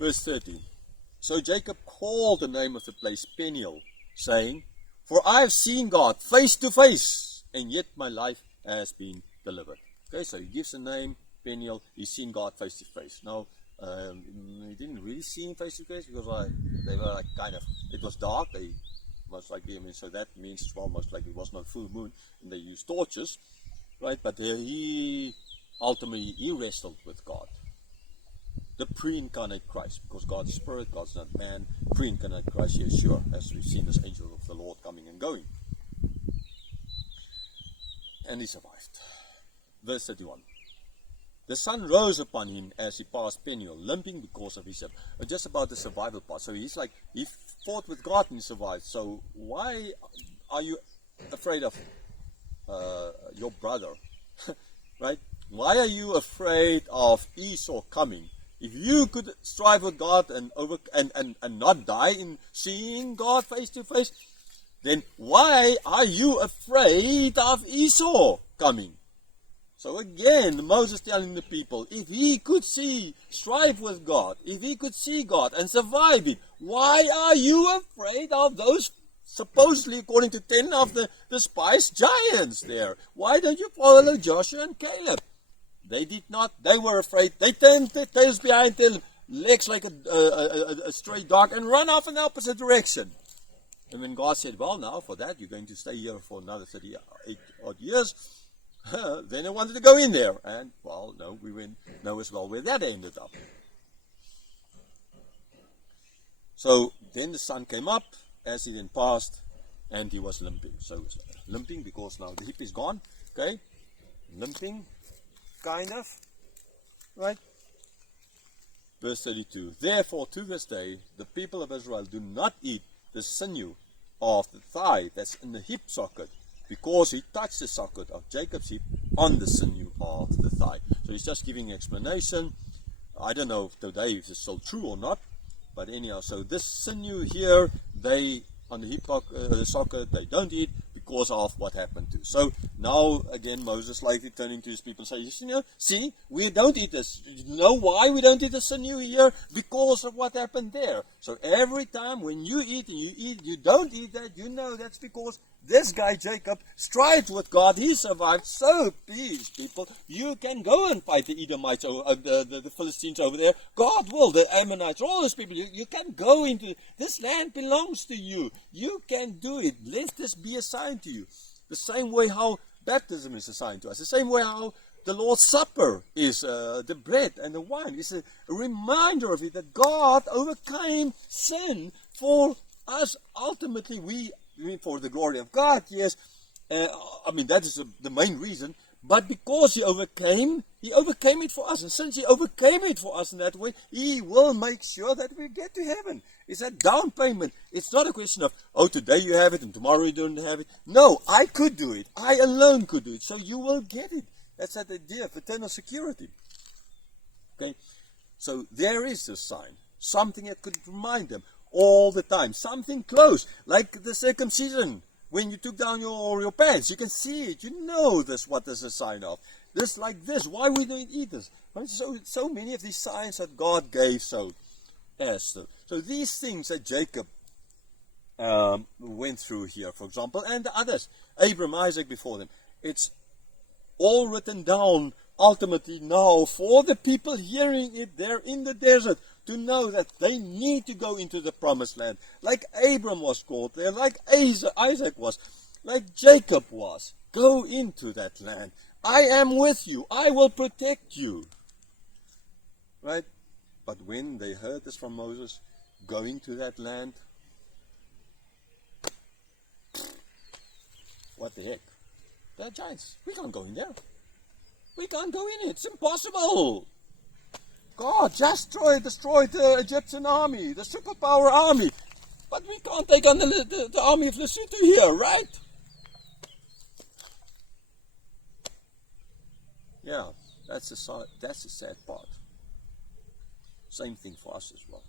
Verse 13. So Jacob called the name of the place Peniel, saying, For I have seen God face to face, and yet my life has been delivered. Okay, so he gives the name Peniel. He's seen God face to face. Now, he didn't really see him face to face because they were like kind of, it was dark. They most likely, so that means as well, most likely it was not full moon, and they used torches, right? But he ultimately wrestled with God, the pre-incarnate Christ, because God's spirit, God's not man. Pre-incarnate Christ, Yeshua, as we've seen as angel of the Lord coming and going, and he survived. Verse 31. The sun rose upon him as he passed Peniel, limping because of his hip. Just about the survival part. So he's like, he fought with God and he survived. So why are you afraid of your brother? Right? Why are you afraid of Esau coming? If you could strive with God and not die in seeing God face to face, then why are you afraid of Esau coming? So again, Moses telling the people, if he could strive with God, if he could see God and survive it, why are you afraid of those, supposedly according to 10 of the spies, giants there? Why don't you follow Joshua and Caleb? They did not. They were afraid. They turned their tails behind their legs like a stray dog and run off in the opposite direction. And when God said, well, now for that, you're going to stay here for another 38 odd years, then I wanted to go in there. And, well, no, we know as well where that ended up. So then the sun came up as he then passed, and he was limping. So limping because now the hip is gone. Okay? Limping, kind of. Right? Verse 32. Therefore, to this day, the people of Israel do not eat the sinew of the thigh that's in the hip socket, because he touched the socket of Jacob's hip on the sinew of the thigh. So he's just giving an explanation. I don't know if today if it's still true or not, but anyhow, so this sinew here, they on the hip socket, they don't eat because of what happened to. So now again, Moses likely turning to his people and say, see, we don't eat this. You know why we don't eat the sinew here? Because of what happened there. So every time when you eat and you don't eat that, you know that's because this guy Jacob strived with God. He survived. So please, people, you can go and fight the Edomites, the Philistines over there. God will, the Ammonites, all those people. You can go into this land belongs to you. You can do it. Let this be a sign to you. The same way how baptism is a sign to us. The same way how the Lord's Supper is the bread and the wine. It's a reminder of it that God overcame sin for us. Ultimately, for the glory of God, yes. That is the main reason. But because he overcame it for us. And since he overcame it for us in that way, he will make sure that we get to heaven. It's a down payment. It's not a question of, today you have it and tomorrow you don't have it. No, I could do it. I alone could do it. So you will get it. That's that idea of eternal security. Okay? So there is a sign. Something that could remind them all the time. Something close. Like the circumcision. When you took down your pants, you can see it. You know what this is a sign of. This like this. Why we don't eat this? Right? So many of these signs that God gave so these things that Jacob went through here, for example, and the others, Abraham, Isaac before them, it's all written down ultimately now for the people hearing it there in the desert to know that they need to go into the promised land. Like Abraham was called there, like Isaac was, like Jacob was. Go into that land. I am with you. I will protect you. Right? But when they heard this from Moses, going to that land, what the heck? They're giants. We can't go in there. We can't go in it. It's impossible. God just destroyed the Egyptian army, the superpower army. But we can't take on the army of Lesotho here, right? Yeah, that's the sad part. Same thing for us as well.